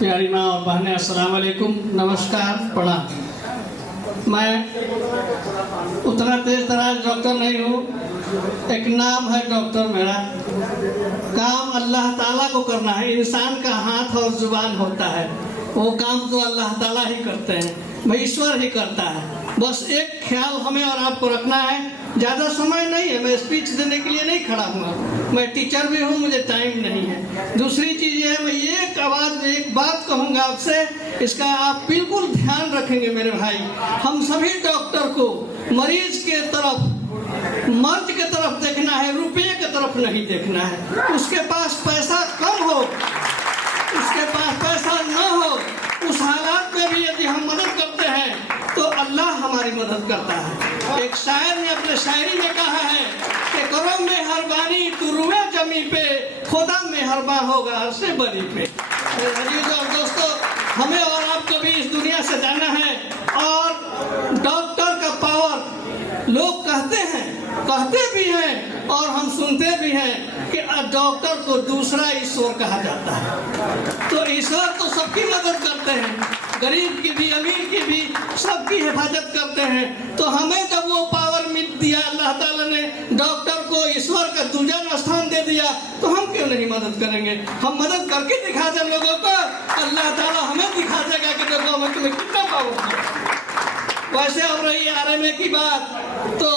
प्यारी माँ और बहनें, अस्सलाम वालेकुम, नमस्कार, प्रणाम। मैं उतना तेज तराज डॉक्टर नहीं हूँ, एक नाम है डॉक्टर मेरा। काम अल्लाह ताला को करना है। इंसान का हाथ और जुबान होता है, वो काम तो अल्लाह ताला ही करते हैं, भाई ईश्वर ही करता है। बस एक ख्याल हमें और आपको रखना है, ज़्यादा समय नहीं है, मैं स्पीच देने के लिए नहीं खड़ा हुआ, मैं टीचर भी हूँ, मुझे टाइम नहीं है। दूसरी चीज़ ये है, मैं एक बात कहूँगा आपसे, इसका आप बिल्कुल ध्यान रखेंगे मेरे भाई। हम सभी डॉक्टर को मरीज के तरफ, मर्ज के तरफ देखना है, रुपये के तरफ नहीं देखना है। उसके पास पैसा कम हो, उसके पास पैसा न हो, उस हालात में भी यदि हम मदद करते हैं तो अल्लाह हमारी मदद करता है। एक शायर ने अपने शायरी में कहा है कि करो मेहरबानी तू रुए जमी पे, खुदा मेहरबान होगा से बरी पे। और दोस्तों, हमें और आपको भी इस दुनिया से जाना है, और डॉक्टर का पावर लोग कहते भी हैं और हम सुनते भी हैं कि डॉक्टर को दूसरा ईश्वर कहा जाता है। तो ईश्वर तो सबकी मदद करते हैं, गरीब की भी, अमीर की भी, सबकी हिफाजत करते हैं। तो हमें जब वो पावर मिल दिया, अल्लाह ताला ने डॉक्टर को ईश्वर का दूसरा स्थान दे दिया, तो हम क्यों नहीं मदद करेंगे? हम मदद करके दिखा दें लोगों को, अल्लाह ताला हमें दिखा देगा कि देखो हमें तुम्हें कितना पावर है। वैसे हो रही RMA की बात, तो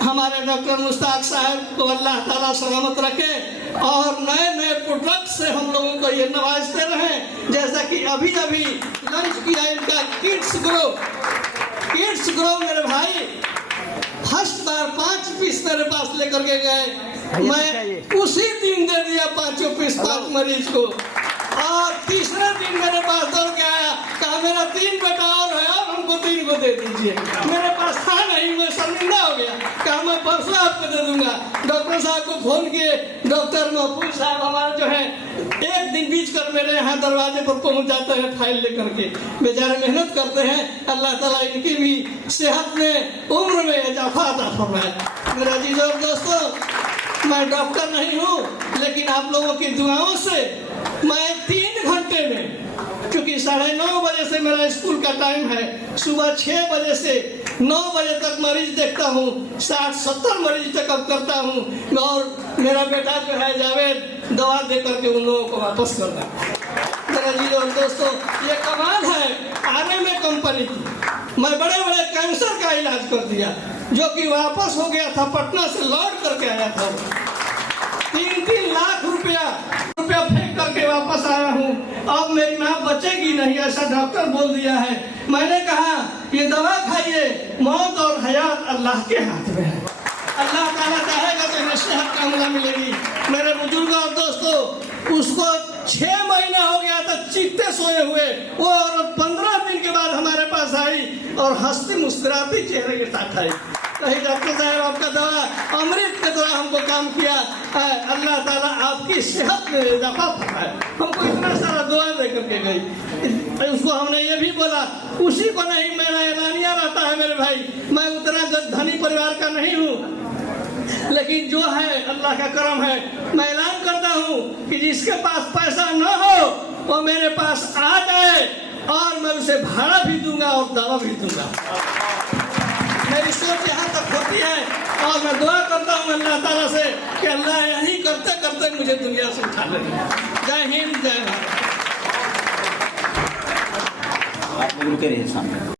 हमारे डॉक्टर मुश्ताक साहब को अल्लाह ताला सलामत रखे और नए नए प्रोडक्ट से हम लोगों को ये नवाजते रहें। जैसा कि अभी लंच किया इनका किड्स ग्रो मेरे भाई, फर्स्ट बार 5 पीस मेरे पास लेकर के गए, मैं उसी दिन दे दिया 5 पीस 5 मरीज को। और तीसरे दिन मेरे पास दौड़ के आया, कहा मेरा 3 बेटा और है और हमको 3 को दे दीजिए। मेरे पास था नहीं, मैं शर्मिंदा हो गया, कहा मैं परसों आपको दे दूंगा। डॉक्टर साहब को फोन किए, डॉक्टर महफूज साहब हमारे जो है एक दिन बीच कर मेरे यहाँ दरवाजे पर पहुँच जाते हैं फाइल लेकर के, बेचारे मेहनत करते हैं। अल्लाह ताला इनकी भी सेहत में, उम्र में इजाफा अता फरमाए। मेरे अजीजों और दोस्तों, मैं डॉक्टर नहीं हूँ, लेकिन आप लोगों की दुआओं से मैं 3 घंटे में, क्योंकि 9:30 बजे से मेरा स्कूल का टाइम है, सुबह 6 बजे से 9 बजे तक मरीज देखता हूँ, 60-70 मरीज चेकअप करता हूँ, और मेरा बेटा जो है जावेद दवा दे करके उन लोगों को वापस करता है। मेरा जी और दोस्तों, ये कमाल है RMA कंपनी की। मैं बड़े बड़े कैंसर का इलाज कर दिया, जो कि वापस हो गया था, पटना से लौट करके आया था। 3-3 लाख रुपया फेंक करके वापस आया हूँ। अब मेरी माँ बचेगी नहीं, ऐसा डॉक्टर बोल दिया है। मैंने कहा ये दवा खाइए, मौत और हयात अल्लाह के हाथ में है। अल्लाह ताला चाहेगा तो इन्हें सेहत कामला मिलेगी। मेरे बुजुर्ग और दोस्तों, उसको 6 महीने हो गया था चीखते सोए हुए, वो औरत 15 दिन के बाद हमारे पास आई और हंसती मुस्कुराती चेहरे के साथ आई। कहीं डॉक्टर साहब आपका दवा अमृत के द्वारा हमको काम किया, अल्लाह ताला आपकी सेहत में इजाफा फरमाए। हमको इतना सारा दुआ दे करके गई। उसको हमने ये भी बोला, उसी को नहीं, मेरा ऐलानिया रहता है मेरे भाई, मैं उतना धनी परिवार का नहीं हूँ, लेकिन जो है अल्लाह का करम है। मैं ऐलान करता हूँ कि जिसके पास पैसा न हो वो मेरे पास आ जाए, और मैं उसे भाड़ा भी दूंगा और दवा भी दूंगा। मेरी सोच यहाँ तक होती है, और मैं दुआ करता हूँ अल्लाह ताला से कि अल्लाह यही करते करते मुझे दुनिया से उठा ले। जय हिंद, जय भारत। आप लोग रुके रहिए सामने।